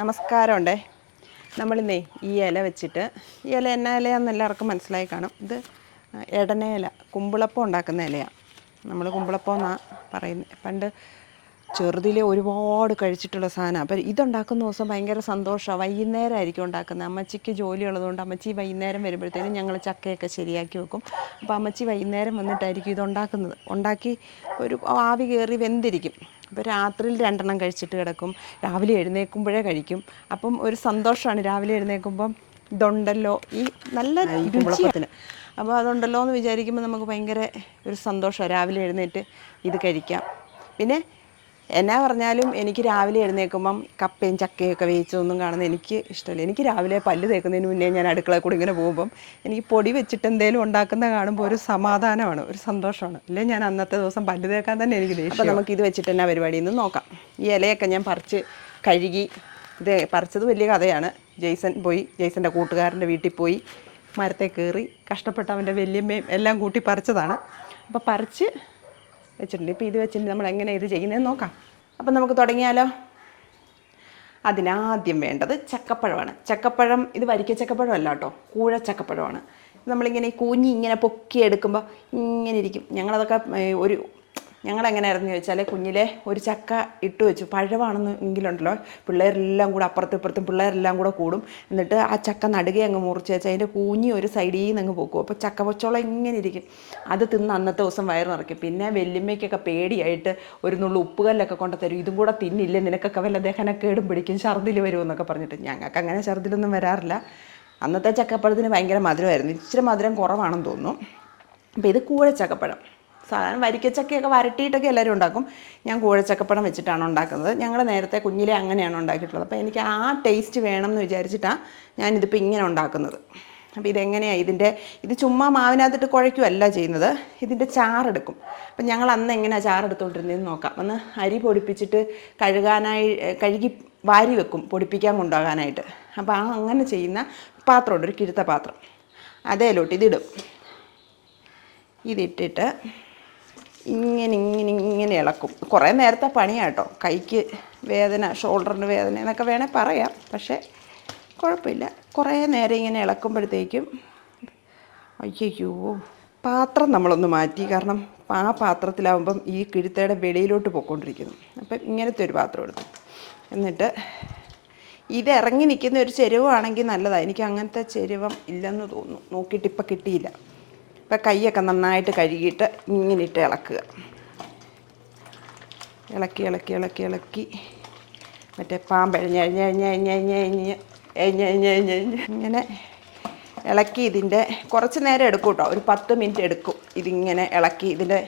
നമസ്കാരമുണ്ടേ. നമ്മളിന്നേ ഈ ഇല വെച്ചിട്ട്, ഈ ഇല എന്നാ ഇലയാണെന്ന് എല്ലാവർക്കും മനസ്സിലായി കാണും. ഇത് എടനയില, കുമ്പിളപ്പം ഉണ്ടാക്കുന്ന ഇലയാണ്. നമ്മൾ കുമ്പിളപ്പം എന്നാണ് പറയുന്നത്. പണ്ട് ചെറുതിലെ ഒരുപാട് കഴിച്ചിട്ടുള്ള സാധനമാണ്. അപ്പം ഇതുണ്ടാക്കുന്ന ദിവസം ഭയങ്കര സന്തോഷമാണ്. വൈകുന്നേരമായിരിക്കും ഉണ്ടാക്കുന്നത്. അമ്മച്ചിക്ക് ജോലി ഉള്ളതുകൊണ്ട് അമ്മച്ചി വൈകുന്നേരം വരുമ്പോഴത്തേനും ഞങ്ങൾ ചക്കയൊക്കെ ശരിയാക്കി വെക്കും. അപ്പോൾ അമ്മച്ചി വൈകുന്നേരം വന്നിട്ടായിരിക്കും ഇതുണ്ടാക്കുന്നത്. ഉണ്ടാക്കി ഒരു ആവി കയറി വെന്തിരിക്കും. അപ്പോൾ രാത്രിയിൽ 2 എണ്ണം കഴിച്ചിട്ട് കിടക്കും. രാവിലെ എഴുന്നേൽക്കുമ്പോഴേ കഴിക്കും. അപ്പം ഒരു സന്തോഷമാണ് രാവിലെ എഴുന്നേൽക്കുമ്പം ഇതുണ്ടല്ലോ, ഈ നല്ല രുചിയാണ്. അപ്പോൾ അതുണ്ടല്ലോ എന്ന് വിചാരിക്കുമ്പോൾ നമുക്ക് ഭയങ്കര ഒരു സന്തോഷമാണ്. രാവിലെ എഴുന്നേറ്റ് ഇത് കഴിക്കാം. പിന്നെ എന്നാ പറഞ്ഞാലും എനിക്ക് രാവിലെ എഴുന്നേൽക്കുമ്പം കപ്പയും ചക്കയൊക്കെ വേവിച്ചതൊന്നും കാണുന്നത് എനിക്ക് ഇഷ്ടമല്ല. എനിക്ക് രാവിലെ പല്ല് തേക്കുന്നതിന് മുന്നേ ഞാൻ അടുക്കളയിൽ കൂടി ഇങ്ങനെ പോകുമ്പം എനിക്ക് പൊടി വെച്ചിട്ട് എന്തെങ്കിലും ഉണ്ടാക്കുന്ന കാണുമ്പോൾ ഒരു സമാധാനമാണ്, ഒരു സന്തോഷമാണ്. ഇല്ലേ ഞാൻ അന്നത്തെ ദിവസം പല്ല് തേക്കാൻ തന്നെ എനിക്ക് ദേഷ്യം. അപ്പോൾ നമുക്ക് ഇത് വെച്ചിട്ട് എന്നാ പരിപാടിയെന്ന് നോക്കാം. ഈ ഇലയൊക്കെ ഞാൻ പറിച്ച് കഴുകി, ഇത് പറിച്ചത് വലിയ കഥയാണ്. ജെയ്സൻ്റെ കൂട്ടുകാരൻ്റെ വീട്ടിൽ പോയി മരത്തെ കയറി കഷ്ടപ്പെട്ട് അവൻ്റെ വല്യമ്മയും എല്ലാം കൂട്ടി പറിച്ചതാണ്. അപ്പോൾ പറിച്ച് വെച്ചിട്ടുണ്ട്. ഇപ്പോൾ ഇത് വെച്ചിട്ട് നമ്മൾ എങ്ങനെ ഇത് ചെയ്യുന്നതെന്ന് നോക്കാം. അപ്പം നമുക്ക് തുടങ്ങിയാലോ. അതിനാദ്യം വേണ്ടത് ചക്കപ്പഴമാണ്. ചക്കപ്പഴം ഇത് വരിക്ക ചക്കപ്പഴം അല്ല കേട്ടോ, കൂഴ ചക്കപ്പഴമാണ്. നമ്മളിങ്ങനെ കൂഞ്ഞി ഇങ്ങനെ പൊക്കിയെടുക്കുമ്പോൾ ഇങ്ങനെ ഇരിക്കും. ഞങ്ങളെങ്ങനെയായിരുന്നു ചോദിച്ചാൽ, കുഞ്ഞിലെ ഒരു ചക്ക ഇട്ട് വെച്ചു, പഴമാണെന്നെങ്കിലുണ്ടല്ലോ പിള്ളേരെല്ലാം കൂടെ അപ്പുറത്തും ഇപ്പുറത്തും പിള്ളേരെല്ലാം കൂടെ കൂടും. എന്നിട്ട് ആ ചക്ക നടുകെ അങ്ങ് മുറിച്ച് വെച്ച് അതിൻ്റെ കൂഞ്ഞി ഒരു സൈഡിൽ നിന്ന് അങ്ങ് പൊക്കും. അപ്പോൾ ചക്ക പൊച്ചോളം ഇങ്ങനെ ഇരിക്കും. അത് തിന്ന് അന്നത്തെ ദിവസം വയറ് നിറയ്ക്കും. പിന്നെ വല്യമ്മയ്ക്കൊക്കെ പേടിയായിട്ട് ഒരു നുള്ളു ഉപ്പുകല്ലൊക്കെ കൊണ്ട് തരും. ഇതും കൂടെ തിന്നില്ലേ, നിനക്കൊക്കെ വല്ല ദഹനക്കേടും പിടിക്കും, ഛർദിൽ വരുമെന്നൊക്കെ പറഞ്ഞിട്ട്. ഞങ്ങൾക്ക് അങ്ങനെ ഛർദിലൊന്നും വരാറില്ല. അന്നത്തെ ചക്കപ്പഴത്തിന് ഭയങ്കര മധുരമായിരുന്നു. ഇച്ചിരി മധുരം കുറവാണെന്ന് തോന്നുന്നു. അപ്പോൾ ഇത് കൂഴ ചക്കപ്പഴം. സാധാരണ വരിക്കച്ചക്കയൊക്കെ വരട്ടിയിട്ടൊക്കെ എല്ലാവരും ഉണ്ടാക്കും. ഞാൻ കൂഴച്ചക്കപ്പഴം വെച്ചിട്ടാണ് ഉണ്ടാക്കുന്നത്. ഞങ്ങൾ നേരത്തെ കുഞ്ഞിലെ അങ്ങനെയാണ് ഉണ്ടാക്കിയിട്ടുള്ളത്. അപ്പോൾ എനിക്ക് ആ ടേസ്റ്റ് വേണം എന്ന് വിചാരിച്ചിട്ടാണ് ഞാനിതിപ്പോൾ ഇങ്ങനെ ഉണ്ടാക്കുന്നത്. അപ്പോൾ ഇതെങ്ങനെയാണ് ഇത് ചുമ്മാ മാവിനകത്തിട്ട് കുഴയ്ക്കുകയല്ല ചെയ്യുന്നത്. ഇതിൻ്റെ ചാറെടുക്കും. അപ്പം ഞങ്ങൾ അന്ന് എങ്ങനെയാണ് ചാറെടുത്തുകൊണ്ടിരുന്നതെന്ന് നോക്കാം. ഒന്ന് അരി പൊടിപ്പിച്ചിട്ട് കഴുകി വാരി വെക്കും പൊടിപ്പിക്കാൻ കൊണ്ടുപോകാനായിട്ട്. അപ്പോൾ അങ്ങനെ ചെയ്യുന്ന പാത്രമുണ്ട്, ഒരു കിഴുത്ത പാത്രം. അതേലോട്ട് ഇതിടും. ഇതിട്ടിട്ട് ഇങ്ങനെ ഇളക്കും. കുറേ നേരത്തെ പണിയാണ് കേട്ടോ. കൈക്ക് വേദന, ഷോൾഡറിന് വേദന എന്നൊക്കെ വേണേൽ പറയാം. പക്ഷേ കുഴപ്പമില്ല. കുറേ നേരം ഇങ്ങനെ ഇളക്കുമ്പോഴത്തേക്കും അയ്യോ, പാത്രം നമ്മളൊന്ന് മാറ്റി. കാരണം ആ പാത്രത്തിലാവുമ്പം ഈ കിഴുത്തയുടെ വെളിയിലോട്ട് പോയിക്കൊണ്ടിരിക്കുന്നു. അപ്പം ഇങ്ങനത്തെ ഒരു പാത്രം എടുത്തു. എന്നിട്ട് ഇത് ഇറങ്ങി നിൽക്കുന്ന ഒരു ചെരുവാണെങ്കിൽ നല്ലതാണ്. എനിക്ക് അങ്ങനത്തെ ചെരുവം ഇല്ലെന്ന് തോന്നുന്നു. നോക്കിയിട്ട് ഇപ്പം കിട്ടിയില്ല. അപ്പം കൈയൊക്കെ നന്നായിട്ട് കഴുകിയിട്ട് ഇങ്ങനെ ഇട്ട് ഇളക്കുക. ഇളക്കി മറ്റേ പാമ്പഴഞ്ഞ് ഇങ്ങനെ ഇളക്കി. ഇതിൻ്റെ കുറച്ച് നേരം എടുക്കും കേട്ടോ, ഒരു 10 മിനിറ്റ് എടുക്കും. ഇതിങ്ങനെ ഇളക്കി ഇതിൻ്റെ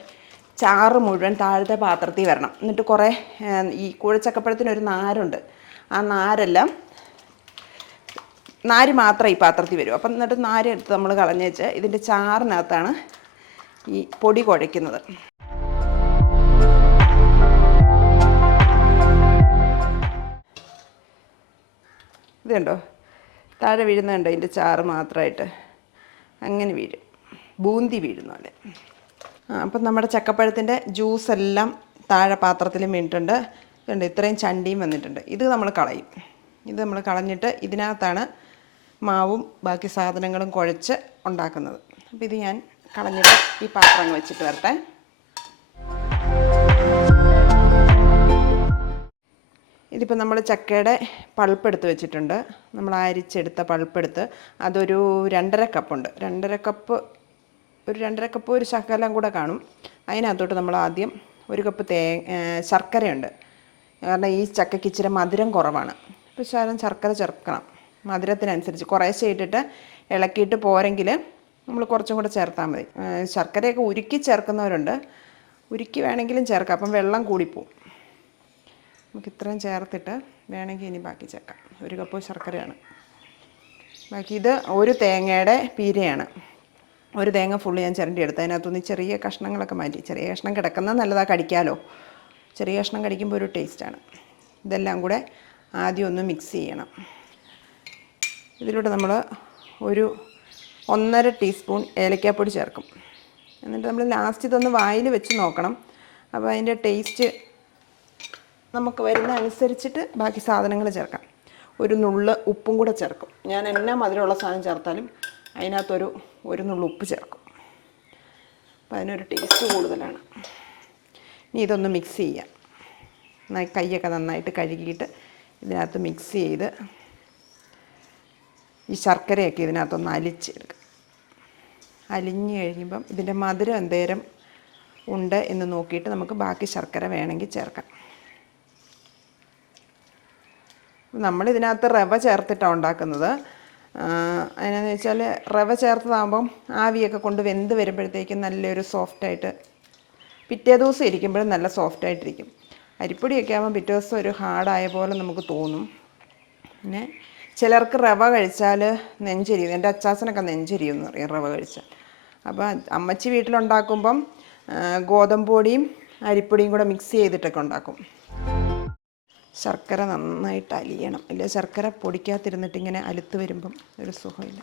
ചാറ് മുഴുവൻ താഴത്തെ പാത്രത്തിൽ വരണം. എന്നിട്ട് കുറേ ഈ കൂഴച്ചക്കപ്പഴത്തിനൊരു നാരുണ്ട്. ആ നാര് മാത്രം ഈ പാത്രത്തിൽ വരും. അപ്പം എന്നിട്ട് നാര് എടുത്ത് നമ്മൾ കളഞ്ഞ് വെച്ച് ഇതിൻ്റെ ചാറിനകത്താണ് ഈ പൊടി കുഴയ്ക്കുന്നത്. ഇത് കണ്ടോ, താഴെ വീഴുന്നുണ്ടോ? ഇതിൻ്റെ ചാറ് മാത്രമായിട്ട് അങ്ങനെ വീഴും, ബൂന്തി വീഴുന്ന പോലെ. അപ്പം നമ്മുടെ ചക്കപ്പഴത്തിൻ്റെ ജ്യൂസെല്ലാം താഴെ പാത്രത്തിലും വീണിട്ടുണ്ട്. ഇതുണ്ട്, ഇത്രയും ചണ്ടിയും വന്നിട്ടുണ്ട്. ഇത് നമ്മൾ കളയും. ഇത് നമ്മൾ കളഞ്ഞിട്ട് ഇതിനകത്താണ് മാവും ബാക്കി സാധനങ്ങളും കുഴച്ച് ഉണ്ടാക്കുന്നത്. അപ്പോൾ ഇത് ഞാൻ കളഞ്ഞിട്ട് ഈ പാത്രം വെച്ചിട്ട് വരട്ടെ. ഇതിപ്പോൾ നമ്മൾ ചക്കയുടെ പൾപ്പ് എടുത്ത് വെച്ചിട്ടുണ്ട്. നമ്മൾ അരിച്ചെടുത്ത പൾപ്പെടുത്ത് അതൊരു 2.5 കപ്പുണ്ട്. 2.5 കപ്പ് ഒരു ശകലം കൂടെ കാണും. അതിനകത്തോട്ട് നമ്മൾ ആദ്യം 1 കപ്പ് ശർക്കരയുണ്ട്. കാരണം ഈ ചക്കയ്ക്ക് ഇച്ചിരി മധുരം കുറവാണ്. അപ്പോൾ ശർക്കര ചേർക്കണം മധുരത്തിനനുസരിച്ച്. കുറേശ്ശെ ഇട്ടിട്ട് ഇളക്കിയിട്ട് പോരെങ്കിൽ നമ്മൾ കുറച്ചും കൂടെ ചേർത്താൽ മതി. ശർക്കരയൊക്കെ ഉരുക്കി ചേർക്കുന്നവരുണ്ട്, ഉരുക്കി വേണമെങ്കിലും ചേർക്കാം. അപ്പം വെള്ളം കൂടിപ്പോവും. നമുക്ക് ഇത്രയും ചേർത്തിട്ട് വേണമെങ്കിൽ ഇനി ബാക്കി ചേർക്കാം. 1 കപ്പ് ശർക്കരയാണ്. ബാക്കി ഇത് ഒരു തേങ്ങയുടെ പീരയാണ്. ഒരു തേങ്ങ ഫുള്ള് ഞാൻ ചിരണ്ടി എടുത്ത് അതിനകത്തുനിന്ന് ചെറിയ കഷ്ണങ്ങളൊക്കെ മാറ്റി. ചെറിയ കഷ്ണം കിടക്കുന്നത് നല്ലതാണ്, കടിക്കാമല്ലോ. ചെറിയ കഷ്ണം കടിക്കുമ്പോൾ ഒരു ടേസ്റ്റാണ്. ഇതെല്ലാം കൂടെ ആദ്യം ഒന്ന് മിക്സ് ചെയ്യണം. ഇതിലൂടെ നമ്മൾ ഒരു 1.5 ടീസ്പൂൺ ഏലക്കാപ്പൊടി ചേർക്കും. എന്നിട്ട് നമ്മൾ ലാസ്റ്റ് ഇതൊന്ന് വായിൽ വെച്ച് നോക്കണം. അപ്പോൾ അതിൻ്റെ ടേസ്റ്റ് നമുക്ക് വരുന്ന അനുസരിച്ചിട്ട് ബാക്കി സാധനങ്ങൾ ചേർക്കാം. ഒരു നുള്ള് ഉപ്പും കൂടെ ചേർക്കും. ഞാൻ എന്നാ മധുരമുള്ള സാധനം ചേർത്താലും ഒരു നുള്ള് ഉപ്പ് ചേർക്കും. അപ്പോൾ അതിനൊരു ടേസ്റ്റ് കൂടുതലാണ്. ഇനി ഇതൊന്ന് മിക്സ് ചെയ്യാം. കൈയൊക്കെ നന്നായിട്ട് കഴുകിയിട്ട് ഇതിനകത്ത് മിക്സ് ചെയ്ത് ഈ ശർക്കരയൊക്കെ ഇതിനകത്തൊന്ന് അലിച്ചെടുക്കുക. അലിഞ്ഞ് കഴിയുമ്പം ഇതിൻ്റെ മധുരം എന്തേരം ഉണ്ട് എന്ന് നോക്കിയിട്ട് നമുക്ക് ബാക്കി ശർക്കര വേണമെങ്കിൽ ചേർക്കാം. നമ്മളിതിനകത്ത് റവ ചേർത്തിട്ടാണ് ഉണ്ടാക്കുന്നത്. അതിനെന്ന് വെച്ചാൽ റവ ചേർത്തതാകുമ്പം ആവിയൊക്കെ കൊണ്ട് വെന്ത് വരുമ്പോഴത്തേക്കും നല്ലൊരു സോഫ്റ്റായിട്ട്, പിറ്റേ ദിവസം ഇരിക്കുമ്പോഴും നല്ല സോഫ്റ്റായിട്ടിരിക്കും. അരിപ്പൊടിയൊക്കെ ആകുമ്പോൾ പിറ്റേ ദിവസം ഒരു ഹാർഡായ പോലെ നമുക്ക് തോന്നും. പിന്നെ ചിലർക്ക് റവ കഴിച്ചാൽ നെഞ്ചരിയും. എൻ്റെ അച്ചാച്ചനൊക്കെ നെഞ്ചരിയും എന്ന് പറയും റവ കഴിച്ചാൽ. അപ്പോൾ അമ്മച്ചി വീട്ടിലുണ്ടാക്കുമ്പം ഗോതമ്പ് പൊടിയും അരിപ്പൊടിയും കൂടെ മിക്സ് ചെയ്തിട്ടൊക്കെ ഉണ്ടാക്കും. ശർക്കര നന്നായിട്ട് അലിയണം. ഇല്ല ശർക്കര പൊടിക്കാത്തിരുന്നിട്ട് ഇങ്ങനെ അലുത്ത് വരുമ്പം ഒരു സുഖമില്ല.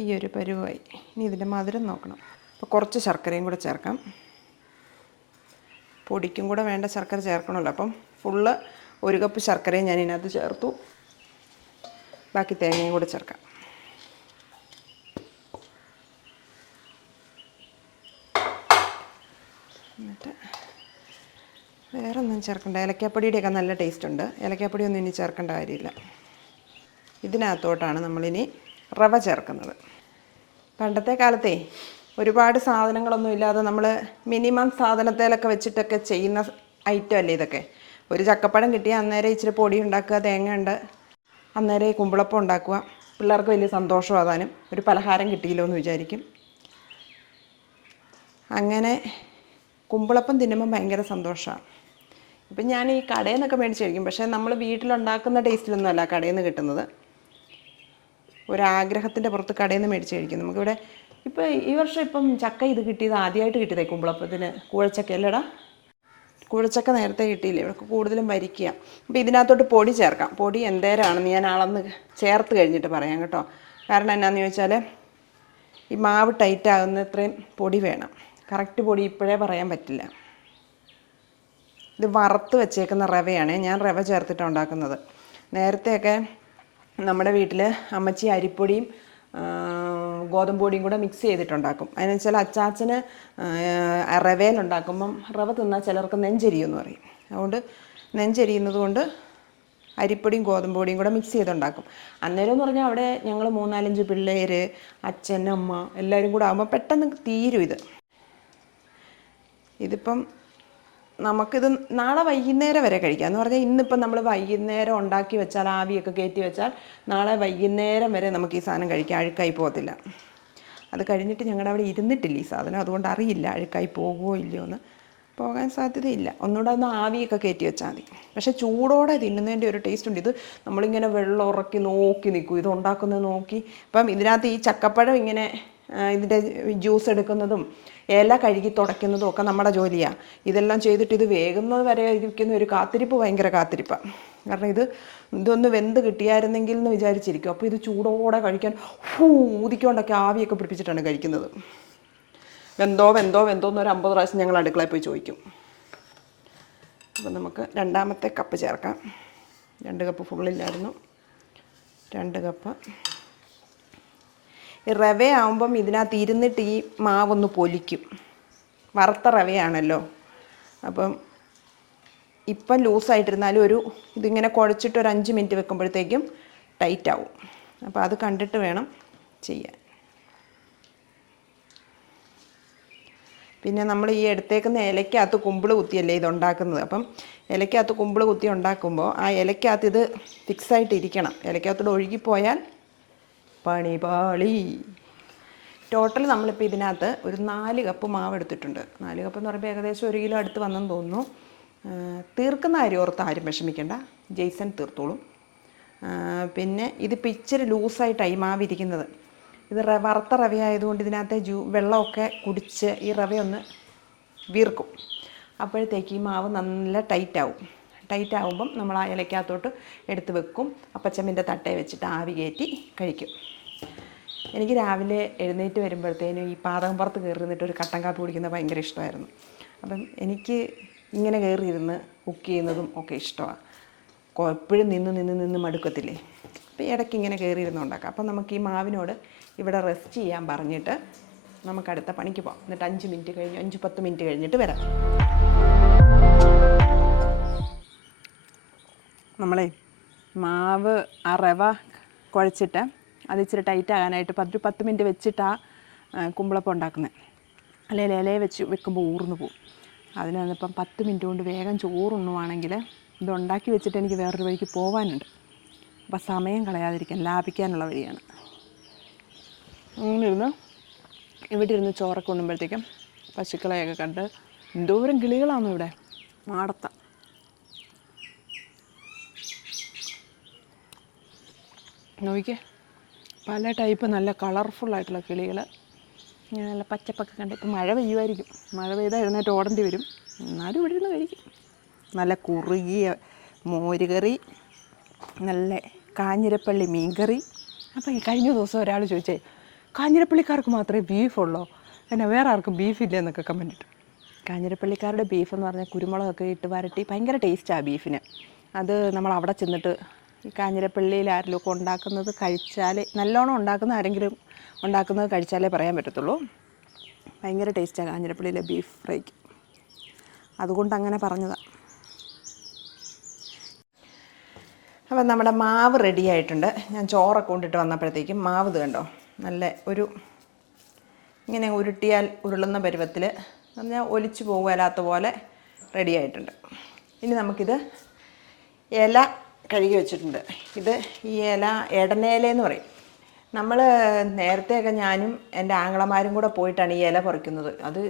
ഈ ഒരു പരുവായി. ഇനി ഇതിൻ്റെ മധുരം നോക്കണം. അപ്പോൾ കുറച്ച് ശർക്കരയും കൂടെ ചേർക്കാം. പൊടിക്കും കൂടെ വേണ്ട ശർക്കര ചേർക്കണമല്ലോ. അപ്പം ഫുള്ള് 1 കപ്പ് ശർക്കരയും ഞാൻ ഇതിനകത്ത് ചേർത്തു. ബാക്കി തേങ്ങയും കൂടെ ചേർക്കാം. എന്നിട്ട് വേറെ ഒന്നും ചേർക്കണ്ട. ഏലക്കാപ്പൊടിയുടെയൊക്കെ നല്ല ടേസ്റ്റ് ഉണ്ട്. ഏലക്കാപ്പൊടിയൊന്നും ഇനി ചേർക്കേണ്ട കാര്യമില്ല. ഇതിനകത്തോട്ടാണ് നമ്മളിനി റവ ചേർക്കുന്നത്. പണ്ടത്തെ കാലത്തെ ഒരുപാട് സാധനങ്ങളൊന്നും ഇല്ലാതെ നമ്മൾ മിനിമം സാധനത്തിലൊക്കെ വെച്ചിട്ടൊക്കെ ചെയ്യുന്ന ഐറ്റം അല്ലേ ഇതൊക്കെ. ഒരു ചക്കപ്പഴം കിട്ടിയാൽ അന്നേരം ഇച്ചിരി പൊടി ഉണ്ടാക്കുക, തേങ്ങ ഉണ്ട്, അന്നേരം കുമ്പിളപ്പം ഉണ്ടാക്കുക. പിള്ളേർക്ക് വലിയ സന്തോഷമാകാനും ഒരു പലഹാരം കിട്ടിയില്ലോ എന്ന് വിചാരിക്കും. അങ്ങനെ കുമ്പിളപ്പം തിന്നുമ്പം ഭയങ്കര സന്തോഷമാണ്. ഇപ്പം ഞാൻ ഈ കടയിൽ നിന്നൊക്കെ മേടിച്ച് കഴിക്കും. പക്ഷേ നമ്മൾ വീട്ടിലുണ്ടാക്കുന്ന ടേസ്റ്റിലൊന്നുമല്ല കടയിൽ നിന്ന് കിട്ടുന്നത്. ഒരാഗ്രഹത്തിൻ്റെ പുറത്ത് കടയിൽ നിന്ന് മേടിച്ച് കഴിക്കും. നമുക്കിവിടെ ഇപ്പോൾ ഈ വർഷം ഇപ്പം ചക്ക ഇത് കിട്ടിയത് ആദ്യമായിട്ട് കിട്ടിയതേ കുമ്പിളപ്പത്തിന്. കൂഴച്ചക്ക അല്ലേടാ? കൂഴച്ചക്ക നേരത്തെ കിട്ടിയില്ലേ? ഇവിടെ കൂടുതലും വരിക്കുക. അപ്പോൾ ഇതിനകത്തോട്ട് പൊടി ചേർക്കാം. പൊടി എന്തേരാണെന്ന് ഞാൻ അളന്ന് ചേർത്ത് കഴിഞ്ഞിട്ട് പറയാം കേട്ടോ. കാരണം എന്നാന്ന് ചോദിച്ചാൽ ഈ മാവ് ടൈറ്റാകുന്ന ഇത്രയും പൊടി വേണം. കറക്റ്റ് പൊടി ഇപ്പോഴേ പറയാൻ പറ്റില്ല. ഇത് വറുത്ത് വെച്ചേക്കുന്ന റവയാണ്. ഞാൻ റവ ചേർത്തിട്ടാണ് ഉണ്ടാക്കുന്നത്. നേരത്തെയൊക്കെ നമ്മുടെ വീട്ടിൽ അമ്മച്ചി അരിപ്പൊടിയും ഗോതമ്പ് പൊടിയും കൂടെ മിക്സ് ചെയ്തിട്ടുണ്ടാക്കും. അതിന് വെച്ചാൽ അച്ചാച്ചന് റവയിലുണ്ടാക്കുമ്പം റവ തിന്നാൽ ചിലർക്ക് നെഞ്ചരിയുമെന്ന് പറയും. അതുകൊണ്ട് നെഞ്ചരിയുന്നത് കൊണ്ട് അരിപ്പൊടിയും ഗോതമ്പ് പൊടിയും കൂടെ മിക്സ് ചെയ്തുണ്ടാക്കും. അന്നേരം എന്ന് പറഞ്ഞാൽ അവിടെ ഞങ്ങൾ 3-4 പിള്ളേർ, അച്ഛൻ, അമ്മ എല്ലാവരും കൂടെ ആകുമ്പോൾ പെട്ടെന്ന് തീരും ഇത്. ഇതിപ്പം നമുക്കിത് നാളെ വൈകുന്നേരം വരെ കഴിക്കാം. എന്ന് പറഞ്ഞാൽ ഇന്നിപ്പം നമ്മൾ വൈകുന്നേരം ഉണ്ടാക്കി വെച്ചാൽ, ആവിയൊക്കെ കയറ്റി വെച്ചാൽ നാളെ വൈകുന്നേരം വരെ നമുക്ക് ഈ സാധനം കഴിക്കാം. അഴുക്കായി പോകത്തില്ല. അത് കഴിഞ്ഞിട്ട് ഞങ്ങളുടെ അവിടെ ഇരുന്നിട്ടില്ല ഈ സാധനം. അതുകൊണ്ട് അറിയില്ല അഴുക്കായി പോകുമോ ഇല്ലയോ എന്ന്. പോകാൻ സാധ്യതയില്ല. ഒന്നുകൂടെ ഒന്ന് ആവിയൊക്കെ കയറ്റി വെച്ചാൽ മതി. പക്ഷേ ചൂടോടെ തിന്നുന്നതിൻ്റെ ഒരു ടേസ്റ്റ് ഉണ്ട്. ഇത് നമ്മളിങ്ങനെ വെള്ളം ഉറക്കി നോക്കി നിൽക്കും ഇത് ഉണ്ടാക്കുന്നത് നോക്കി. ഇപ്പം ഇതിനകത്ത് ഈ ചക്കപ്പഴം ഇങ്ങനെ ഇതിൻ്റെ ജ്യൂസ് എടുക്കുന്നതും ഇല കഴുകി തുടയ്ക്കുന്നതും ഒക്കെ നമ്മുടെ ജോലിയാണ്. ഇതെല്ലാം ചെയ്തിട്ട് ഇത് വേകുന്നത് വരെ ഇരിക്കുന്ന ഒരു കാത്തിരിപ്പ് ഭയങ്കര കാത്തിരിപ്പാണ്. കാരണം ഇതൊന്ന് വെന്ത് കിട്ടിയായിരുന്നെങ്കിൽ എന്ന് വിചാരിച്ചിരിക്കും. അപ്പോൾ ഇത് ചൂടോടെ കഴിക്കാൻ ഊതിക്കൊണ്ടൊക്കെ ആവിയൊക്കെ പിടിപ്പിച്ചിട്ടാണ് കഴിക്കുന്നത്. വെന്തോ എന്നൊരു 50 പ്രാവശ്യം ഞങ്ങൾ അടുക്കളയിൽ പോയി ചോദിക്കും. അപ്പോൾ നമുക്ക് രണ്ടാമത്തെ കപ്പ് ചേർക്കാം. 2 കപ്പ് ഫുള്ളില്ലായിരുന്നു. 2 കപ്പ്. ഈ റവയാകുമ്പം ഇതിനകത്ത് ഇരുന്നിട്ട് ഈ മാവൊന്ന് പൊലിക്കും. വറുത്ത റവയാണല്ലോ. അപ്പം ഇപ്പം ലൂസായിട്ടിരുന്നാലും ഇതിങ്ങനെ കുഴച്ചിട്ട് ഒരു 5 മിനിറ്റ് വെക്കുമ്പോഴത്തേക്കും ടൈറ്റാവും. അപ്പോൾ അത് കണ്ടിട്ട് വേണം ചെയ്യാൻ. പിന്നെ നമ്മൾ ഈ എടുത്തേക്കുന്ന ഇലയ്ക്കകത്ത് കുമ്പിള് കുത്തിയല്ലേ ഇതുണ്ടാക്കുന്നത്. അപ്പം ഇലയ്ക്കകത്ത് കുമ്പിള് കുത്തി ഉണ്ടാക്കുമ്പോൾ ആ ഇലയ്ക്കകത്ത് ഇത് ഫിക്സായിട്ട് ഇരിക്കണം. ഇലയ്ക്കകത്തോട് ഒഴുകിപ്പോയാൽ പണി പാളി. ടോട്ടൽ നമ്മളിപ്പോൾ ഇതിനകത്ത് ഒരു 4 കപ്പ് മാവ് എടുത്തിട്ടുണ്ട്. 4 കപ്പ് എന്ന് പറയുമ്പോൾ ഏകദേശം 1 കിലോ അടുത്ത് വന്നെന്ന് തോന്നുന്നു. തീർക്കുന്ന കാര്യം ഓർത്ത് ആരും വിഷമിക്കേണ്ട. ജെയ്സൺ തീർത്തോളും. പിന്നെ ഇതിപ്പോൾ ഇച്ചിരി ലൂസായിട്ടായി മാവിരിക്കുന്നത്. ഇത് വറുത്ത റവയായതുകൊണ്ട് ഇതിനകത്തെ വെള്ളമൊക്കെ കുടിച്ച് ഈ റവയൊന്ന് വീർക്കും. അപ്പോഴത്തേക്ക് ഈ മാവ് നല്ല ടൈറ്റാവും. ടൈറ്റാവുമ്പം നമ്മൾ ആ ഇലയ്ക്കകത്തോട്ട് എടുത്ത് വെക്കും. അപ്പച്ചമ്മിൻ്റെ തട്ടയെ വെച്ചിട്ട് ആവി കയറ്റി കഴിക്കും. എനിക്ക് രാവിലെ എഴുന്നേറ്റ് വരുമ്പോഴത്തേനും ഈ പാതകം പുറത്ത് കയറി നിന്നിട്ട് ഒരു കട്ടൻ കാപ്പി കുടിക്കുന്നത് ഭയങ്കര ഇഷ്ടമായിരുന്നു. അപ്പം എനിക്ക് ഇങ്ങനെ കയറിയിരുന്ന് കുക്ക് ചെയ്യുന്നതും ഒക്കെ ഇഷ്ടമാണ്. എപ്പോഴും നിന്ന് മടുക്കത്തില്ലേ. അപ്പോൾ ഇടയ്ക്ക് ഇങ്ങനെ കയറിയിരുന്ന് ഉണ്ടാക്കാം. അപ്പം നമുക്ക് ഈ മാവിനോട് ഇവിടെ റെസ്റ്റ് ചെയ്യാൻ പറഞ്ഞിട്ട് നമുക്ക് അടുത്ത പണിക്ക് പോകാം. എന്നിട്ട് 5 മിനിറ്റ് കഴിഞ്ഞ് 5-10 മിനിറ്റ് കഴിഞ്ഞിട്ട് വരാം. നമ്മളെ മാവ് ആ റവ കുഴച്ചിട്ട് അത് ഇച്ചിരി ടൈറ്റ് ആകാനായിട്ട് 10 മിനിറ്റ് വെച്ചിട്ടാണ് കുമ്പിളപ്പം ഉണ്ടാക്കുന്നത്. അല്ലെങ്കിൽ ഇലയെ വെക്കുമ്പോൾ ഊർന്നു പോകും. അതിനിപ്പം 10 മിനിറ്റ് കൊണ്ട് വേഗം ചോറുണ്ണുവാണെങ്കിൽ ഇതുണ്ടാക്കി വെച്ചിട്ട് എനിക്ക് വേറൊരു വഴിക്ക് പോകാനുണ്ട്. അപ്പം സമയം കളയാതിരിക്കാൻ ലാഭിക്കാനുള്ള വഴിയാണ്. അങ്ങനെ ഇവിടെ ഇരുന്ന് ചോറൊക്കെ ഉണ്ണുമ്പോഴത്തേക്കും പശുക്കളെയൊക്കെ കണ്ട് എന്തോരം കിളികളാണ് ഇവിടെ മാടത്ത. നോക്കിക്കേ, പല ടൈപ്പ് നല്ല കളർഫുള്ളായിട്ടുള്ള കിളികൾ. ഇങ്ങനെ നല്ല പച്ചപ്പൊക്കെ കണ്ട്. ഇപ്പം മഴ പെയ്യുമായിരിക്കും. മഴ പെയ്താൽ എഴുന്നേറ്റ് ഓടേണ്ടി വരും. എന്നാലും ഇവിടെ ഇരുന്ന് കഴിക്കും. നല്ല കുറുകിയ മോരുകറി, നല്ല കാഞ്ഞിരപ്പള്ളി മീൻകറി. അപ്പോൾ ഈ കഴിഞ്ഞ ദിവസം ഒരാൾ ചോദിച്ചേ, കാഞ്ഞിരപ്പള്ളിക്കാർക്ക് മാത്രമേ ബീഫുള്ളൂ, പിന്നെ വേറെ ആർക്കും ബീഫില്ല എന്നൊക്കെ കമൻറ്റ് ഇട്ടു. കാഞ്ഞിരപ്പള്ളിക്കാരുടെ ബീഫെന്ന് പറഞ്ഞാൽ കുരുമുളകൊക്കെ ഇട്ട് വരട്ടി ഭയങ്കര ടേസ്റ്റാണ് ബീഫിന്. അത് നമ്മൾ അവിടെ ചെന്നിട്ട് ഈ കാഞ്ഞിരപ്പള്ളിയിൽ ആരെങ്കിലുമൊക്കെ ഉണ്ടാക്കുന്നത് കഴിച്ചാൽ, നല്ലോണം ഉണ്ടാക്കുന്ന ആരെങ്കിലും ഉണ്ടാക്കുന്നത് കഴിച്ചാലേ പറയാൻ പറ്റത്തുള്ളൂ. ഭയങ്കര ടേസ്റ്റാണ് കാഞ്ഞിരപ്പള്ളിയിലെ ബീഫ് ഫ്രൈക്ക്. അതുകൊണ്ട് അങ്ങനെ പറഞ്ഞതാണ്. അപ്പം നമ്മുടെ മാവ് റെഡി ആയിട്ടുണ്ട്. ഞാൻ ചോറൊക്കെ കൊണ്ടിട്ട് വന്നപ്പോഴത്തേക്കും മാവ് ഇത് കണ്ടോ, നല്ല ഒരു ഇങ്ങനെ ഉരുട്ടിയാൽ ഉരുളുന്ന പരുവത്തിൽ, പറഞ്ഞാൽ ഒലിച്ചു പോകാത്ത പോലെ റെഡി ആയിട്ടുണ്ട്. ഇനി നമുക്കിത് ഇല കഴുകി വെച്ചിട്ടുണ്ട്. ഈ ഇല എടനയിലെന്ന് പറയും. നമ്മൾ നേരത്തെയൊക്കെ ഞാനും എൻ്റെ ആങ്ങളമാരും കൂടെ പോയിട്ടാണ് ഈ ഇല പറിക്കുന്നത്. അത്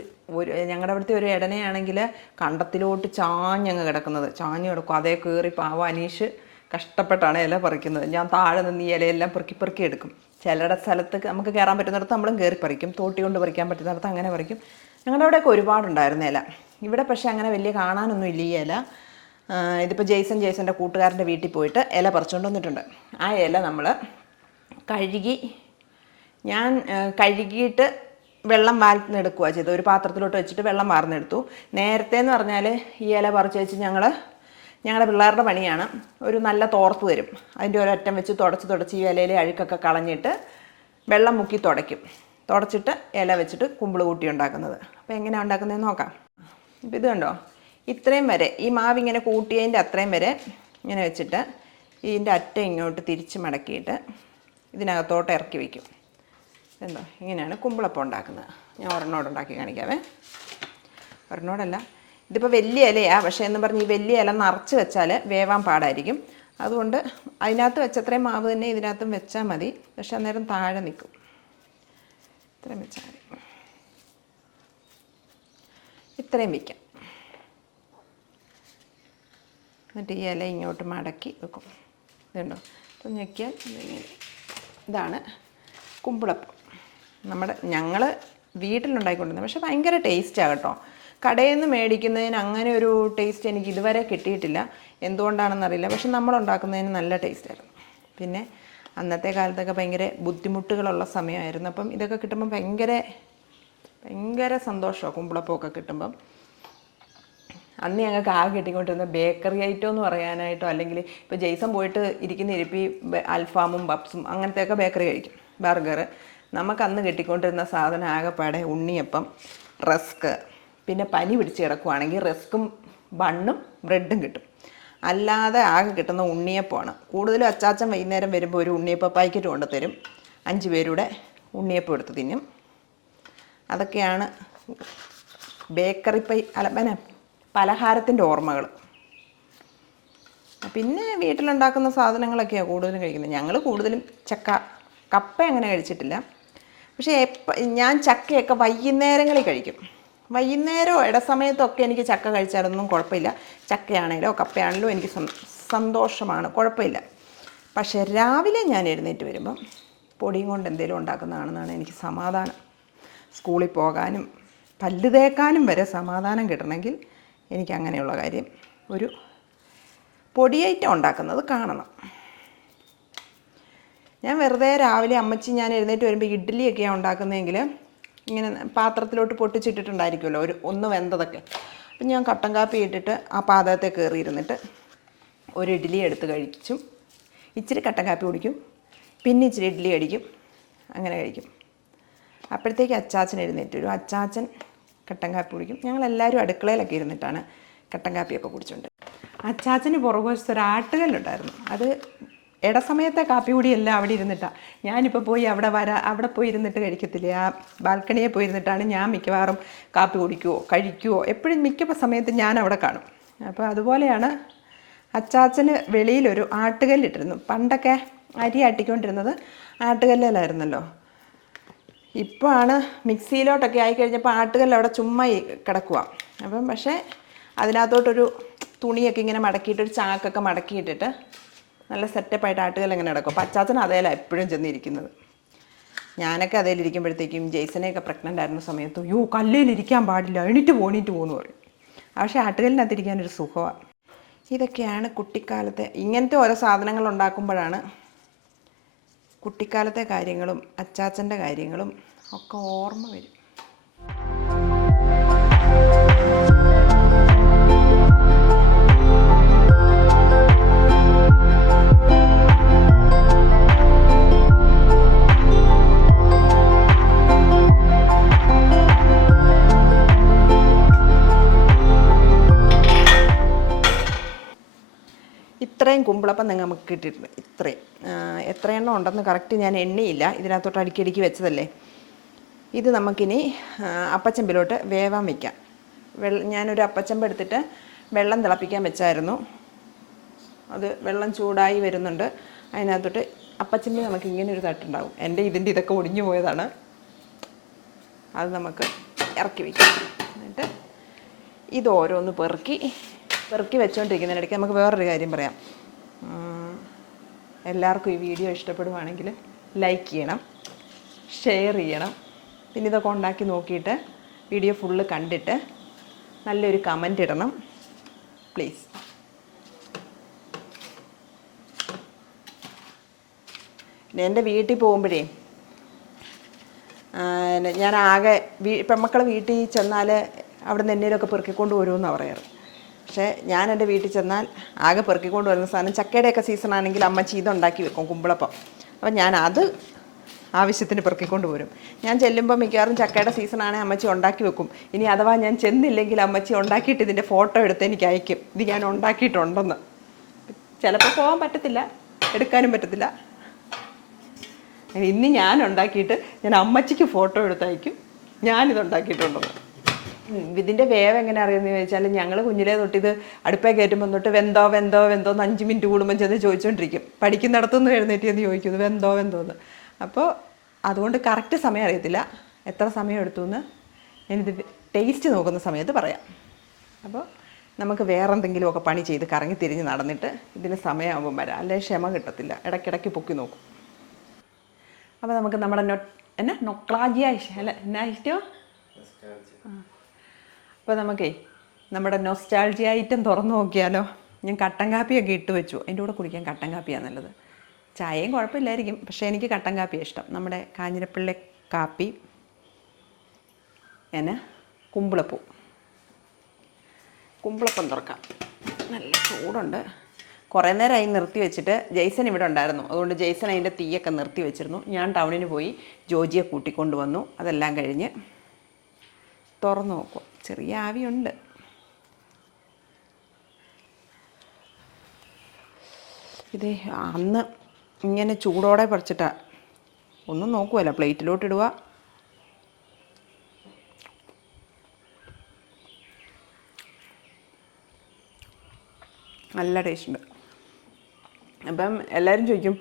ഞങ്ങളുടെ അവിടുത്തെ ഒരു ഇടനയാണെങ്കിൽ കണ്ടത്തിലോട്ട് ചാഞ്ഞങ്ങ് കിടക്കുന്നത്, ചാഞ്ഞ് കിടക്കും. അതേ കയറി പാവം അനീഷ് കഷ്ടപ്പെട്ടാണ് ഇല പറിക്കുന്നത്. ഞാൻ താഴെ നിന്ന് ഈ ഇലയെല്ലാം പെറുക്കി എടുക്കും. ചിലരുടെ സ്ഥലത്ത് നമുക്ക് കയറാൻ പറ്റുന്നിടത്ത് നമ്മളും കയറി പറിക്കും. തോട്ടി കൊണ്ട് പറിക്കാൻ പറ്റുന്നിടത്ത് അങ്ങനെ പറിക്കും. ഞങ്ങളുടെ അവിടെയൊക്കെ ഒരുപാടുണ്ടായിരുന്ന ഇല. ഇവിടെ പക്ഷേ അങ്ങനെ വലിയ കാണാനൊന്നും ഇല്ല ഈ ഇല. ഇതിപ്പോൾ ജെയ്സൻ്റെ കൂട്ടുകാരൻ്റെ വീട്ടിൽ പോയിട്ട് ഇല പറിച്ചുകൊണ്ട് വന്നിട്ടുണ്ട്. ആ ഇല നമ്മൾ ഞാൻ കഴുകിയിട്ട് വെള്ളം വാർന്നെടുക്കുകയാണ് ചെയ്തത്. ഒരു പാത്രത്തിലോട്ട് വെച്ചിട്ട് വെള്ളം വാർന്നെടുത്തു. നേരത്തെ എന്ന് പറഞ്ഞാൽ ഈ ഇല പറിച്ച് വെച്ച് ഞങ്ങളുടെ പിള്ളേരുടെ പണിയാണ്. ഒരു നല്ല തോർത്ത് തരും. അതിൻ്റെ ഒരറ്റം വെച്ച് തുടച്ച് ഈ ഇലയിലെ അഴുക്കൊക്കെ കളഞ്ഞിട്ട് വെള്ളം മുക്കി തുടച്ചിട്ട് ഇല വെച്ചിട്ട് കുമ്പിൾ കൂട്ടി ഉണ്ടാക്കുന്നത്. അപ്പോൾ എങ്ങനെയാണ് ഉണ്ടാക്കുന്നതെന്ന് നോക്കാം. ഇപ്പോൾ ഇത് കണ്ടോ, ഇത്രയും വരെ ഈ മാവിങ്ങനെ കൂട്ടിയതിൻ്റെ അത്രയും വരെ ഇങ്ങനെ വെച്ചിട്ട് ഇതിൻ്റെ അറ്റം ഇങ്ങോട്ട് തിരിച്ച് മടക്കിയിട്ട് ഇതിനകത്തോട്ട് ഇറക്കി വയ്ക്കും. എന്തോ ഇങ്ങനെയാണ് കുമ്പിളപ്പം ഉണ്ടാക്കുന്നത്. ഞാൻ ഒരെണ്ണോട് ഉണ്ടാക്കി കാണിക്കാവേ. ഒരെണ്ണോടല്ല, ഇതിപ്പോൾ വലിയ ഇലയാണ്. പക്ഷേ എന്ന് പറഞ്ഞ് ഈ വലിയ ഇല നിറച്ച് വെച്ചാൽ വേവാൻ പാടായിരിക്കും. അതുകൊണ്ട് അതിനകത്ത് വെച്ചത്രയും മാവ് തന്നെ ഇതിനകത്തും വെച്ചാൽ മതി. പക്ഷെ അന്നേരം താഴെ നിൽക്കും. ഇത്രയും വെച്ചാൽ മതി. ഇത്രയും വയ്ക്കാം. എന്നിട്ട് ഈ ഇല ഇങ്ങോട്ട് മടക്കി വെക്കും. ഇതുണ്ടോ, അപ്പം ഞെക്കിയാൽ ഇതാണ് കുമ്പിളപ്പം. ഞങ്ങൾ വീട്ടിലുണ്ടാക്കിക്കൊണ്ടിരുന്നത്. പക്ഷെ ഭയങ്കര ടേസ്റ്റാണ് കേട്ടോ. കടയിൽ നിന്ന് മേടിക്കുന്നതിന് അങ്ങനെ ഒരു ടേസ്റ്റ് എനിക്ക് ഇതുവരെ കിട്ടിയിട്ടില്ല. എന്തുകൊണ്ടാണെന്നറിയില്ല. പക്ഷെ നമ്മളുണ്ടാക്കുന്നതിന് നല്ല ടേസ്റ്റായിരുന്നു. പിന്നെ അന്നത്തെ കാലത്തൊക്കെ ഭയങ്കര ബുദ്ധിമുട്ടുകളുള്ള സമയമായിരുന്നു. അപ്പം ഇതൊക്കെ കിട്ടുമ്പം ഭയങ്കര സന്തോഷമാണ്. കുമ്പിളപ്പമൊക്കെ കിട്ടുമ്പം അന്ന് ഞങ്ങൾക്ക് ആകെ കിട്ടിക്കൊണ്ടിരുന്ന ബേക്കറി ഐറ്റം എന്ന് പറയാനായിട്ടോ, അല്ലെങ്കിൽ ഇപ്പോൾ ജെയ്സൺ പോയിട്ട് ഇരിക്കുന്ന ഇരിപ്പി അൽഫാമും പപ്സും അങ്ങനത്തെയൊക്കെ ബേക്കറി കഴിക്കും, ബർഗർ. നമുക്ക് അന്ന് കിട്ടിക്കൊണ്ടിരുന്ന സാധനം ആകെപ്പാടെ ഉണ്ണിയപ്പം, റസ്ക്. പിന്നെ പനി പിടിച്ച് കിടക്കുവാണെങ്കിൽ റസ്ക്കും ബണ്ണും ബ്രെഡും കിട്ടും. അല്ലാതെ ആകെ കിട്ടുന്ന ഉണ്ണിയപ്പമാണ്. കൂടുതലും അച്ചാച്ചൻ വൈകുന്നേരം വരുമ്പോൾ ഒരു ഉണ്ണിയപ്പം പാക്കറ്റ് കൊണ്ട് തരും. 5 പേരുടെ ഉണ്ണിയപ്പം എടുത്ത് തിന്നും. അതൊക്കെയാണ് ബേക്കറി പലഹാരത്തിൻ്റെ ഓർമ്മകൾ. പിന്നെ വീട്ടിലുണ്ടാക്കുന്ന സാധനങ്ങളൊക്കെയാണ് കൂടുതലും കഴിക്കുന്നത്. ഞങ്ങൾ കൂടുതലും കപ്പ അങ്ങനെ കഴിച്ചിട്ടില്ല. പക്ഷേ ഞാൻ ചക്കയൊക്കെ വൈകുന്നേരങ്ങളിൽ കഴിക്കും. വൈകുന്നേരമോ ഇടസമയത്തൊക്കെ എനിക്ക് ചക്ക കഴിച്ചാലൊന്നും കുഴപ്പമില്ല. ചക്കയാണേലോ കപ്പയാണേലോ എനിക്ക് സന്തോഷമാണ്, കുഴപ്പമില്ല. പക്ഷേ രാവിലെ ഞാൻ എഴുന്നേറ്റ് വരുമ്പം പൊടിയും കൊണ്ട് എന്തെങ്കിലും ഉണ്ടാക്കുന്നതാണെന്നാണ് എനിക്ക് സമാധാനം. സ്കൂളിൽ പോകാനും പല്ല് തേക്കാനും വരെ സമാധാനം കിട്ടണമെങ്കിൽ എനിക്ക് അങ്ങനെയുള്ള കാര്യം ഒരു പൊടി ഐറ്റം ഉണ്ടാക്കുന്നത് കാണണം. ഞാൻ വെറുതെ രാവിലെ ഞാൻ എഴുന്നേറ്റ് വരുമ്പോൾ ഇഡ്ഡലിയൊക്കെയാണ് ഉണ്ടാക്കുന്നതെങ്കിൽ ഇങ്ങനെ പാത്രത്തിലോട്ട് പൊട്ടിച്ചിട്ടിട്ടുണ്ടായിരിക്കുമല്ലോ ഒന്ന് വെന്തതൊക്കെ. അപ്പം ഞാൻ കട്ടൻ കാപ്പി ഇട്ടിട്ട് ആ പാത്രത്തെ കയറിയിരുന്നിട്ട് ഒരു ഇഡ്ഡലി എടുത്ത് കഴിച്ചും ഇച്ചിരി കട്ടൻ കാപ്പി കുടിക്കും, പിന്നെ ഇച്ചിരി ഇഡ്ഡലി കഴിക്കും, അങ്ങനെ കഴിക്കും. അപ്പോഴത്തേക്ക് അച്ചാച്ചൻ എഴുന്നേറ്റ് വരും. അച്ചാച്ചൻ കട്ടൻ കാപ്പി കുടിക്കും. ഞങ്ങളെല്ലാവരും അടുക്കളയിലൊക്കെ ഇരുന്നിട്ടാണ് കട്ടൻ കാപ്പിയൊക്കെ കുടിച്ചുകൊണ്ട്. അച്ചാച്ചന് പുറകുവശത്ത് ഒരു ആട്ടുകല്ലുണ്ടായിരുന്നു. അത് ഇടസമയത്തെ കാപ്പി കൂടിയെല്ലാം അവിടെ ഇരുന്നിട്ടാണ്. ഞാനിപ്പോൾ പോയി അവിടെ പോയി ഇരുന്നിട്ട് കഴിക്കത്തില്ല. ആ ബാൽക്കണിയെ പോയി ഇരുന്നിട്ടാണ് ഞാൻ മിക്കവാറും കാപ്പി കുടിക്കുവോ കഴിക്കുവോ എപ്പോഴും മിക്ക സമയത്ത് ഞാൻ അവിടെ കാണും. അപ്പോൾ അതുപോലെയാണ് അച്ചാച്ചന് വെളിയിലൊരു ആട്ടുകല്ലിട്ടിരുന്നു. പണ്ടൊക്കെ അരി ആട്ടിക്കൊണ്ടിരുന്നത് ആട്ടുകല്ലിലായിരുന്നല്ലോ. ഇപ്പോൾ ആണ് മിക്സിയിലോട്ടൊക്കെ ആയിക്കഴിഞ്ഞപ്പോൾ ആട്ടുകല്ല് അവിടെ ചുമ്മാ കിടക്കുക. അപ്പം പക്ഷേ അതിനകത്തോട്ടൊരു തുണിയൊക്കെ ഇങ്ങനെ മടക്കിയിട്ട് ഒരു ചാക്കൊക്കെ മടക്കിയിട്ടിട്ട് നല്ല സെറ്റപ്പായിട്ട് ആട്ടുകല്ല് ഇങ്ങനെ കിടക്കും. അപ്പോൾ അച്ചാച്ചൻ അതേലാണ് എപ്പോഴും ചെന്നിരിക്കുന്നത്. ഞാനൊക്കെ അതേലിരിക്കുമ്പോഴത്തേക്കും ജെയ്സനെയൊക്കെ പ്രഗ്നൻ്റ് ആയിരുന്ന സമയത്ത് അയ്യോ കല്ലിലിരിക്കാൻ പാടില്ല, എണീറ്റ് പോകുന്നു പറയും. പക്ഷേ ആട്ടുകല്ലിനകത്തിരിക്കാനൊരു സുഖമാണ്. ഇതൊക്കെയാണ് കുട്ടിക്കാലത്തെ ഇങ്ങനത്തെ ഓരോ സാധനങ്ങൾ ഉണ്ടാക്കുമ്പോഴാണ് കുട്ടിക്കാലത്തെ കാര്യങ്ങളും അച്ചാച്ചൻ്റെ കാര്യങ്ങളും ഒക്കെ ഓർമ്മ വരും. ഇത്രയും കുമ്പിളപ്പം നമുക്ക് കിട്ടിയിട്ടുണ്ട്. എത്രയെണ്ണം ഉണ്ടെന്ന് കറക്റ്റ് ഞാൻ എണ്ണിയില്ല. ഇതിനകത്തോട്ട് അടുക്കി വെച്ചതല്ലേ. ഇത് നമുക്കിനി അപ്പച്ചമ്പിലോട്ട് വേവാൻ വയ്ക്കാം. ഞാനൊരു അപ്പച്ചമ്പ് എടുത്തിട്ട് വെള്ളം തിളപ്പിക്കാൻ വെച്ചായിരുന്നു. അത് വെള്ളം ചൂടായി വരുന്നുണ്ട്. അതിനകത്തോട്ട് അപ്പച്ചമ്പി നമുക്ക് ഇങ്ങനെ ഒരു തട്ടുണ്ടാവും. ഇതിൻ്റെ ഇതൊക്കെ ഒടിഞ്ഞു പോയതാണ്. അത് നമുക്ക് ഇറക്കി വയ്ക്കാം. എന്നിട്ട് ഇത് ഓരോന്ന് പെറുക്കി വെച്ചുകൊണ്ടിരിക്കുന്നതിനിടയ്ക്ക് നമുക്ക് വേറൊരു കാര്യം പറയാം. എല്ലാവർക്കും ഈ വീഡിയോ ഇഷ്ടപ്പെടുവാണെങ്കിൽ ലൈക്ക് ചെയ്യണം, ഷെയർ ചെയ്യണം. പിന്നെ ഇതൊക്കെ ഉണ്ടാക്കി നോക്കിയിട്ട് വീഡിയോ ഫുള്ള് കണ്ടിട്ട് നല്ലൊരു കമൻ്റ് ഇടണം പ്ലീസ്. പിന്നെ എൻ്റെ വീട്ടിൽ പോകുമ്പോഴേ ഞാൻ ആകെ പെൺമക്കളെ വീട്ടിൽ ചെന്നാൽ അവിടെ നിന്ന് എന്നേലൊക്കെ പെറുക്കിക്കൊണ്ട് വരുമെന്നാണ് പറയാറ്. പക്ഷേ ഞാൻ എൻ്റെ വീട്ടിൽ ചെന്നാൽ ആകെ പെറുക്കിക്കൊണ്ട് വരുന്ന സാധനം ചക്കയുടെയൊക്കെ സീസണാണെങ്കിൽ അമ്മച്ചി ഇതുണ്ടാക്കി വെക്കും, കുമ്പിളപ്പം. അപ്പം ഞാൻ അത് ആവശ്യത്തിന് പെറുക്കിക്കൊണ്ട് വരും. ഞാൻ ചെല്ലുമ്പോൾ മിക്കവാറും ചക്കയുടെ സീസണാണെങ്കിൽ അമ്മച്ചി ഉണ്ടാക്കി വെക്കും. ഇനി അഥവാ ഞാൻ ചെന്നില്ലെങ്കിൽ അമ്മച്ചി ഉണ്ടാക്കിയിട്ട് ഇതിൻ്റെ ഫോട്ടോ എടുത്ത് എനിക്ക് അയക്കും, ഇത് ഞാൻ ഉണ്ടാക്കിയിട്ടുണ്ടെന്ന്. ചിലപ്പോൾ പോകാൻ പറ്റത്തില്ല, എടുക്കാനും പറ്റത്തില്ല. ഇന്ന് ഞാൻ ഉണ്ടാക്കിയിട്ട് ഞാൻ അമ്മച്ചിക്ക് ഫോട്ടോ എടുത്ത് അയക്കും, ഞാനിതുണ്ടാക്കിയിട്ടുണ്ടെന്ന്. ഇതിൻ്റെ വേവ് എങ്ങനെ അറിയുമെന്ന് ചോദിച്ചാൽ ഞങ്ങൾ കുഞ്ഞിലേ തൊട്ടിത് അടുപ്പേ കയറ്റുമ്പോൾ തൊട്ട് വെന്തോ 5 മിനിറ്റ് കൂടുമ്പോൾ ചെന്ന് ചോദിച്ചുകൊണ്ടിരിക്കും. പഠിക്കുന്നിടത്തുനിന്ന് എഴുന്നേറ്റ് എന്ന് ചോദിക്കുന്നു വെന്തോന്ന്. അപ്പോൾ അതുകൊണ്ട് കറക്റ്റ് സമയം അറിയത്തില്ല, എത്ര സമയം എടുത്തു എന്ന് ഞാനിത് ടേസ്റ്റ് നോക്കുന്ന സമയത്ത് പറയാം. അപ്പോൾ നമുക്ക് വേറെ എന്തെങ്കിലുമൊക്കെ പണി ചെയ്ത് കറങ്ങി തിരിഞ്ഞ് നടന്നിട്ട് ഇതിന് സമയമാകുമ്പം വരാം, അല്ലെങ്കിൽ ക്ഷമ കിട്ടത്തില്ല. ഇടയ്ക്കിടയ്ക്ക് പൊക്കി നോക്കും. അപ്പോൾ നമുക്ക് നമ്മുടെ നൊക്ലാജിയ ഇഷ്ടമോ? അപ്പോൾ നമുക്കേ നമ്മുടെ നൊസ്റ്റാൾജിയ ഐറ്റം തുറന്നു നോക്കിയാലോ. ഞാൻ കട്ടൻ കാപ്പിയൊക്കെ ഇട്ട് വെച്ചു. അതിൻ്റെ കൂടെ കുടിക്കാൻ കട്ടൻ കാപ്പിയാണ് നല്ലത്. ചായയും കുഴപ്പമില്ലായിരിക്കും, പക്ഷേ എനിക്ക് കട്ടൻ കാപ്പിയാണ് ഇഷ്ടം. നമ്മുടെ കാഞ്ഞിരപ്പള്ളി കാപ്പി കുമ്പിളപ്പം തുറക്കാം. നല്ല ചൂടുണ്ട്. കുറേ നേരമായി നിർത്തി വെച്ചിട്ട്. ജെയ്സൺ ഇവിടെ ഉണ്ടായിരുന്നു, അതുകൊണ്ട് ജെയ്സൺ അതിൻ്റെ തീയൊക്കെ നിർത്തി വെച്ചിരുന്നു. ഞാൻ ടൗണിന് പോയി ജോജിയെ കൂട്ടിക്കൊണ്ട് വന്നു. അതെല്ലാം കഴിഞ്ഞ് തുറന്നു നോക്കും. ചെറിയ ആവിയുണ്ട്. ഇത് അന്ന് ഇങ്ങനെ ചൂടോടെ പറിച്ചിട്ടാണ്. ഒന്നും നോക്കുമല്ലോ, പ്ലേറ്റിലോട്ട് ഇടുക. നല്ല ടേസ്റ്റ് ഉണ്ട്. അപ്പം എല്ലാവരും ചോദിക്കും,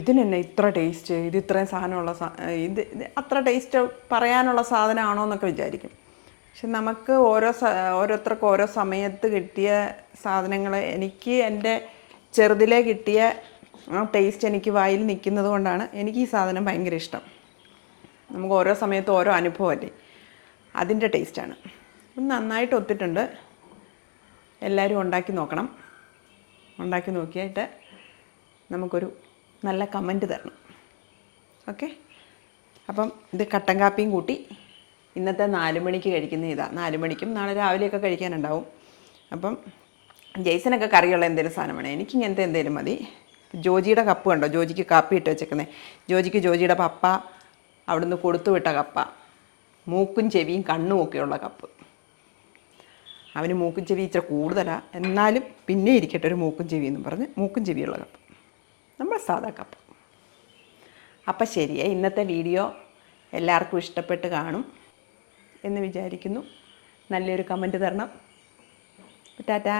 ഇതിനെന്നെ ഇത്ര ടേസ്റ്റ്, ഇത് ഇത്രയും സാധനമുള്ള ഇത് അത്ര ടേസ്റ്റ് പറയാനുള്ള സാധനമാണോ എന്നൊക്കെ വിചാരിക്കും. പക്ഷെ നമുക്ക് ഓരോരുത്തർക്കും ഓരോ സമയത്ത് കിട്ടിയ സാധനങ്ങൾ, എനിക്ക് എൻ്റെ ചെറുതിലേ കിട്ടിയ ആ ടേസ്റ്റ് എനിക്ക് വായിൽ നിൽക്കുന്നത് കൊണ്ടാണ് എനിക്ക് ഈ സാധനം ഭയങ്കര ഇഷ്ടം. നമുക്ക് ഓരോ സമയത്ത് ഓരോ അനുഭവമല്ലേ, അതിൻ്റെ ടേസ്റ്റാണ്. നന്നായിട്ട് ഒത്തിട്ടുണ്ട്. എല്ലാവരും ഉണ്ടാക്കി നോക്കണം. ഉണ്ടാക്കി നോക്കിയിട്ട് നമുക്കൊരു നല്ല കമൻറ്റ് തരണം. ഓക്കെ. അപ്പം ഇത് കട്ടൻ കാപ്പിയും കൂട്ടി ഇന്നത്തെ 4 മണിക്ക് കഴിക്കുന്ന ഇതാണ്. 4 മണിക്കും നാളെ രാവിലെയൊക്കെ കഴിക്കാനുണ്ടാവും. അപ്പം ജെയ്സനൊക്കെ കറിയുള്ള എന്തെങ്കിലും സാധനം വേണം, എനിക്ക് ഇങ്ങനത്തെ എന്തെങ്കിലും മതി. ജോജിയുടെ കപ്പ് കണ്ടോ, ജോജിക്ക് കാപ്പി ഇട്ട് വെച്ചേക്കുന്നത്. ജോജിയുടെ പപ്പ അവിടുന്ന് കൊടുത്തു വിട്ട കപ്പ, മൂക്കും ചെവിയും കണ്ണും ഒക്കെയുള്ള കപ്പ്. അവന് മൂക്കും ചെവി ഇച്ചിരി കൂടുതലാണ്, എന്നാലും പിന്നെ ഇരിക്കട്ടെ ഒരു മൂക്കും ചെവി എന്നും പറഞ്ഞ് മൂക്കും ചെവിയുള്ള കപ്പ്, നമ്മൾ സാധാ കപ്പ്. അപ്പം ശരിയേ, ഇന്നത്തെ വീഡിയോ എല്ലാവർക്കും ഇഷ്ടപ്പെട്ട് കാണും എന്ന് വിചാരിക്കുന്നു. നല്ലൊരു കമൻറ്റ് തരണം. ടാറ്റാ.